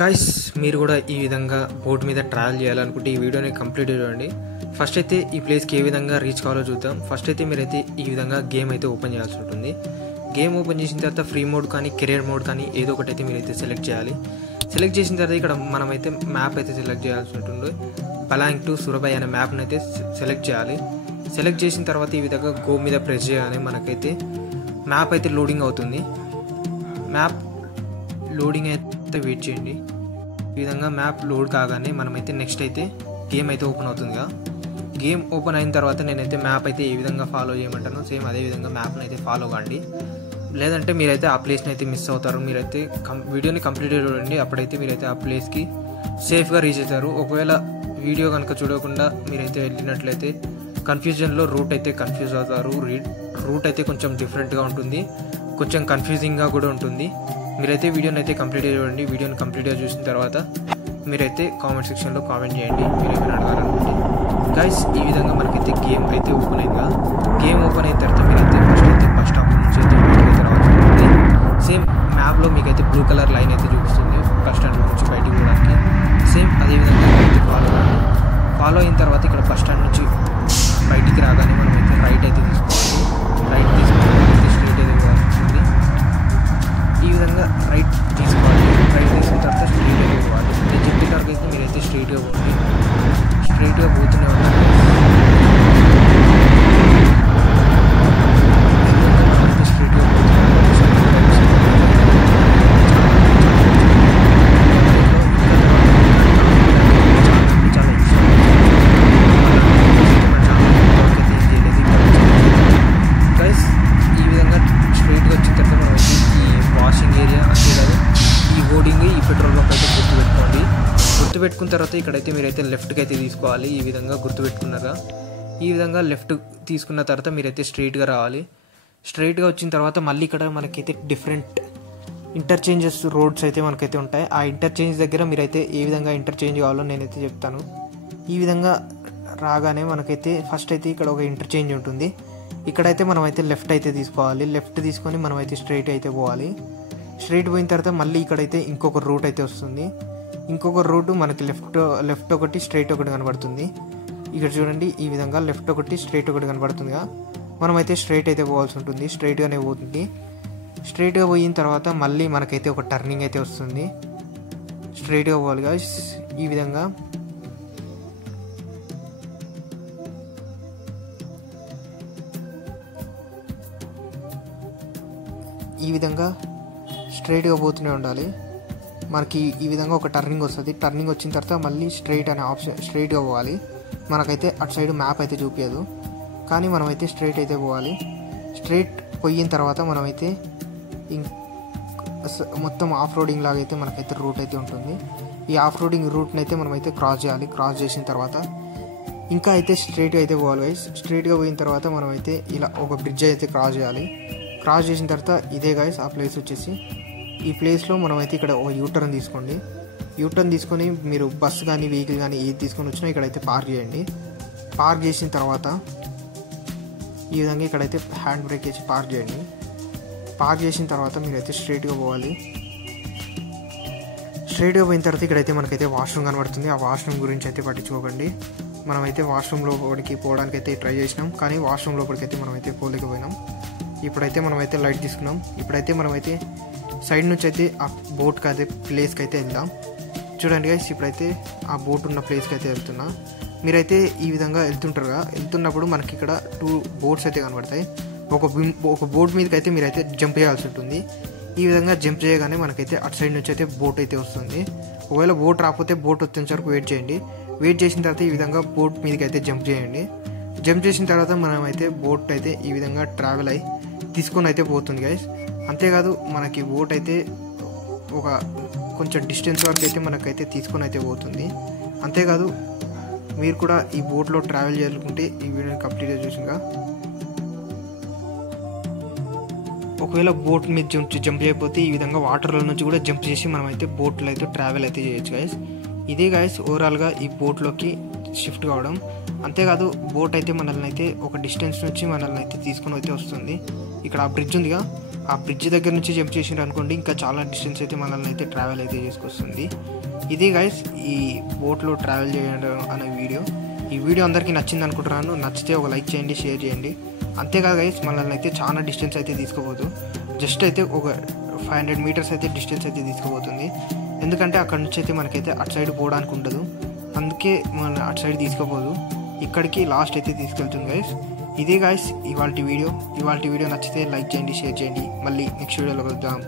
Guys మీరు కూడా ఈ విధంగా బోట్ మీద ట్రావెల్ చేయాలనుకుంటే ఈ వీడియోని కంప్లీట్ చూడండి. ఫస్ట్ అయితే ఈ ప్లేస్కి ఏ విధంగా రీచ్ కావాలో చూద్దాం. ఫస్ట్ అయితే మీరైతే ఈ విధంగా గేమ్ అయితే ఓపెన్ చేయాల్సి ఉంటుంది. గేమ్ ఓపెన్ చేసిన తర్వాత ఫ్రీ మోడ్ కానీ కెరియర్ మోడ్ కానీ ఏదో ఒకటి అయితే మీరైతే సెలెక్ట్ చేయాలి. సెలెక్ట్ చేసిన తర్వాత ఇక్కడ మనమైతే మ్యాప్ అయితే సెలెక్ట్ చేయాల్సి ఉంటుంది. పలాంగ్ టు సురభై అనే మ్యాప్ని అయితే సెలెక్ట్ చేయాలి. సెలెక్ట్ చేసిన తర్వాత ఈ విధంగా గో మీద ప్రెస్ చేయాలి. మనకైతే మ్యాప్ అయితే లోడింగ్ అవుతుంది. మ్యాప్ లోడింగ్ అయితే వెయిట్ చేయండి. ఈ విధంగా మ్యాప్ లోడ్ కాగానే మనమైతే నెక్స్ట్ అయితే గేమ్ అయితే ఓపెన్ అవుతుందిగా. గేమ్ ఓపెన్ అయిన తర్వాత నేనైతే మ్యాప్ అయితే ఏ విధంగా ఫాలో చేయమంటానో సేమ్ అదే విధంగా మ్యాప్ని అయితే ఫాలో కాండి. లేదంటే మీరైతే ఆ ప్లేస్ని అయితే మిస్ అవుతారు. మీరైతే వీడియోని కంప్లీట్ చూడండి. అప్పుడైతే మీరైతే ఆ ప్లేస్కి సేఫ్గా రీచ్ అవుతారు. ఒకవేళ వీడియో కనుక చూడకుండా మీరైతే వెళ్ళినట్లయితే కన్ఫ్యూజన్లో రూట్ అయితే కన్ఫ్యూజ్ అవుతారు. రూట్ అయితే కొంచెం డిఫరెంట్గా ఉంటుంది, కొంచెం కన్ఫ్యూజింగ్గా కూడా ఉంటుంది. మీరైతే వీడియోని అయితే కంప్లీట్గా చూడండి. వీడియోని కంప్లీట్గా చూసిన తర్వాత మీరైతే కామెంట్ సెక్షన్లో కామెంట్ చేయండి మీరు ఏమైనా అడగాలనుకుంటే. గైస్ ఈ విధంగా మనకైతే గేమ్ అయితే ఓపెన్ అయిందిగా. గేమ్ ఓపెన్ అయిన తర్వాత మీరైతే బస్ స్టాప్ నుంచి అయితే బయటకు అయితే రావాల్సి ఉంటుంది. సేమ్ మ్యాప్లో మీకైతే బ్లూ కలర్ లైన్ అయితే చూపిస్తుంది బస్ స్టాండ్ నుంచి బయటికి పోవడానికి. సేమ్ అదేవిధంగా అయితే ఫాలో అవ్వండి. ఫాలో అయిన తర్వాత ఇక్కడ బస్ స్టాండ్ నుంచి బయటికి రాగానే మనమైతే రైట్ అయితే తీసుకోవాలి. రైట్ తీసుకుని స్ట్రైట్ అయితే పోవాల్సింది. ఈ విధంగా రైట్ తీసుకోవాలి. రైట్ తీసుకున్న తర్వాత స్ట్రైట్ అయితే పోవాలి. నేను చెప్పిన వరకు అయితే మీరైతే స్ట్రైట్గా పోండి. స్ట్రైట్గా పోతూనే ఉండాలి. స్ట్రైట్గా గైస్ ఈ విధంగా స్ట్రైట్గా వచ్చిన తర్వాత మనం ఈ వాషింగ్ ఏరియా అంతేకాదు ఈ హోర్డింగ్ ఈ పెట్రోల్ బంక్ అయితే గుర్తుపెట్టుకోండి. గుర్తుపెట్టుకున్న తర్వాత ఇక్కడైతే మీరైతే లెఫ్ట్కి అయితే తీసుకోవాలి. ఈ విధంగా గుర్తుపెట్టుకున్నారా? ఈ విధంగా లెఫ్ట్ తీసుకున్న తర్వాత మీరైతే స్ట్రైట్గా రావాలి. స్ట్రైట్గా వచ్చిన తర్వాత మళ్ళీ ఇక్కడ మనకైతే డిఫరెంట్ ఇంటర్చేంజెస్ రోడ్స్ అయితే మనకైతే ఉంటాయి. ఆ ఇంటర్చేంజ్ దగ్గర మీరైతే ఏ విధంగా ఇంటర్చేంజ్ కావాలో నేనైతే చెప్తాను. ఈ విధంగా రాగానే మనకైతే ఫస్ట్ అయితే ఇక్కడ ఒక ఇంటర్చేంజ్ ఉంటుంది. ఇక్కడైతే మనమైతే లెఫ్ట్ అయితే తీసుకోవాలి. లెఫ్ట్ తీసుకొని మనమైతే స్ట్రైట్ అయితే పోవాలి. స్ట్రైట్ పోయిన తర్వాత మళ్ళీ ఇక్కడైతే ఇంకొక రూట్ అయితే వస్తుంది. ఇంకొక రూట్ మనకి లెఫ్ట్ ఒకటి స్ట్రైట్ ఒకటి కనబడుతుంది. ఇక్కడ చూడండి ఈ విధంగా లెఫ్ట్ ఒకటి స్ట్రైట్ ఒకటి కనబడుతుందిగా. మనమైతే స్ట్రైట్ అయితే పోవాల్సి ఉంటుంది. స్ట్రైట్గానే పోతుంది. స్ట్రైట్గా పోయిన తర్వాత మళ్ళీ మనకైతే ఒక టర్నింగ్ అయితే వస్తుంది. స్ట్రైట్గా పోవాలి గాయ్స్. ఈ విధంగా స్ట్రైట్గా పోతూనే ఉండాలి. మనకి ఈ విధంగా ఒక టర్నింగ్ వస్తుంది. టర్నింగ్ వచ్చిన తర్వాత మళ్ళీ స్ట్రైట్ అనే ఆప్షన్ స్ట్రైట్గా పోవాలి. మనకైతే అటు సైడ్ మ్యాప్ అయితే చూపించదు, కానీ మనమైతే స్ట్రైట్ అయితే పోవాలి. స్ట్రైట్ పోయిన తర్వాత మనమైతే మొత్తం ఆఫ్ రోడింగ్ లాగా అయితే మనకైతే రూట్ అయితే ఉంటుంది. ఈ ఆఫ్ రోడింగ్ రూట్ని అయితే మనమైతే క్రాస్ చేయాలి. క్రాస్ చేసిన తర్వాత ఇంకా అయితే స్ట్రైట్గా అయితే పోవాలి గైస్. స్ట్రైట్గా పోయిన తర్వాత మనమైతే ఇలా ఒక బ్రిడ్జ్ అయితే క్రాస్ చేయాలి. క్రాస్ చేసిన తర్వాత ఇదే గైస్ ఆ ప్లేస్ వచ్చేసి. ఈ ప్లేస్లో మనమైతే ఇక్కడ ఒక యూటర్న్ తీసుకోండి. యూటర్న్ తీసుకొని మీరు బస్సు కానీ వెహికల్ కానీ ఏది తీసుకొని వచ్చినా ఇక్కడైతే పార్క్ చేయండి. పార్క్ చేసిన తర్వాత ఈ విధంగా ఇక్కడైతే హ్యాండ్ బ్రేక్ వేసి పార్క్ చేయండి. పార్క్ చేసిన తర్వాత మీరైతే స్ట్రైట్గా పోవాలి. స్ట్రైట్గా పోయిన తర్వాత ఇక్కడైతే మనకైతే వాష్రూమ్ కనబడుతుంది. ఆ వాష్రూమ్ గురించి అయితే పట్టించుకోకండి. మనమైతే వాష్రూమ్ లోపలికి పోవడానికి అయితే ట్రై చేసినాం, కానీ వాష్రూమ్ లోపలికైతే మనమైతే పోలేకపోయినాం. ఇప్పుడైతే మనమైతే లైట్ తీసుకున్నాం. ఇప్పుడైతే మనమైతే సైడ్ నుంచి అయితే ఆ బోట్కి అయితే ప్లేస్కి అయితే వెళ్దాం. చూడండి గైస్, ఇప్పుడైతే ఆ బోట్ ఉన్న ప్లేస్కి అయితే వెళ్తున్నా. మీరైతే ఈ విధంగా వెళ్తుంటారుగా. వెళ్తున్నప్పుడు మనకి ఇక్కడ 2 బోట్స్ అయితే కనబడతాయి. ఒక బోట్ మీదకి అయితే మీరైతే జంప్ చేయాల్సి ఉంటుంది. ఈ విధంగా జంప్ చేయగానే మనకైతే అటు సైడ్ నుంచి అయితే బోట్ అయితే వస్తుంది. ఒకవేళ బోట్ రాకపోతే బోట్ వచ్చేంత వరకు వెయిట్ చేయండి. వెయిట్ చేసిన తర్వాత ఈ విధంగా బోట్ మీదకి అయితే జంప్ చేయండి. జంప్ చేసిన తర్వాత మనమైతే బోట్ అయితే ఈ విధంగా ట్రావెల్ అయ్యి తీసుకొని అయితే పోతుంది గైస్. అంతేకాదు మనకి బోట్ అయితే ఒక కొంచెం డిస్టెన్స్ వరకు అయితే మనకైతే తీసుకొని అయితే పోతుంది. అంతేకాదు మీరు కూడా ఈ బోట్లో ట్రావెల్ చేయాలనుకుంటే ఈ వీడియోని కంప్లీట్గా చూసిగా. ఒకవేళ బోట్ మీద జంప్ చేయకపోతే ఈ విధంగా వాటర్లో నుంచి కూడా జంప్ చేసి మనమైతే బోట్లో అయితే ట్రావెల్ అయితే చేయొచ్చు గైస్. ఇదే గైస్ ఓవరాల్గా ఈ బోట్లోకి షిఫ్ట్ కావడం. అంతేకాదు బోట్ అయితే మనల్ని అయితే ఒక డిస్టెన్స్ నుంచి మనల్ని అయితే తీసుకొని అయితే వస్తుంది. ఇక్కడ ఆ బ్రిడ్జ్ ఉందిగా, ఆ బ్రిడ్జ్ దగ్గర నుంచి జంప్ చేసిండ్రు అనుకోండి ఇంకా చాలా డిస్టెన్స్ అయితే మనల్ని అయితే ట్రావెల్ అయితే చేసుకొస్తుంది. ఇది గైస్ ఈ బోట్లో ట్రావెల్ చేయడం అనే వీడియో. ఈ వీడియో అందరికీ నచ్చింది అనుకుంటున్నాను. నచ్చితే ఒక లైక్ చేయండి, షేర్ చేయండి. అంతేకాదు గైస్ మనల్ని అయితే చాలా డిస్టెన్స్ అయితే తీసుకోబోదు. జస్ట్ అయితే ఒక 500 మీటర్స్ అయితే డిస్టెన్స్ అయితే తీసుకోబోతుంది. ఎందుకంటే అక్కడ నుంచి అయితే మనకైతే అటు సైడ్ పోవడానికి ఉండదు, అందుకే మన అటు సైడ్ తీసుకోపోదు, ఇక్కడికి లాస్ట్ అయితే తీసుకెళ్తుంది గైస్. ఇదే గైస్ ఇవాళ వీడియో నచ్చితే లైక్ చేయండి, షేర్ చేయండి. మళ్ళీ నెక్స్ట్ వీడియోలో కలుద్దాం.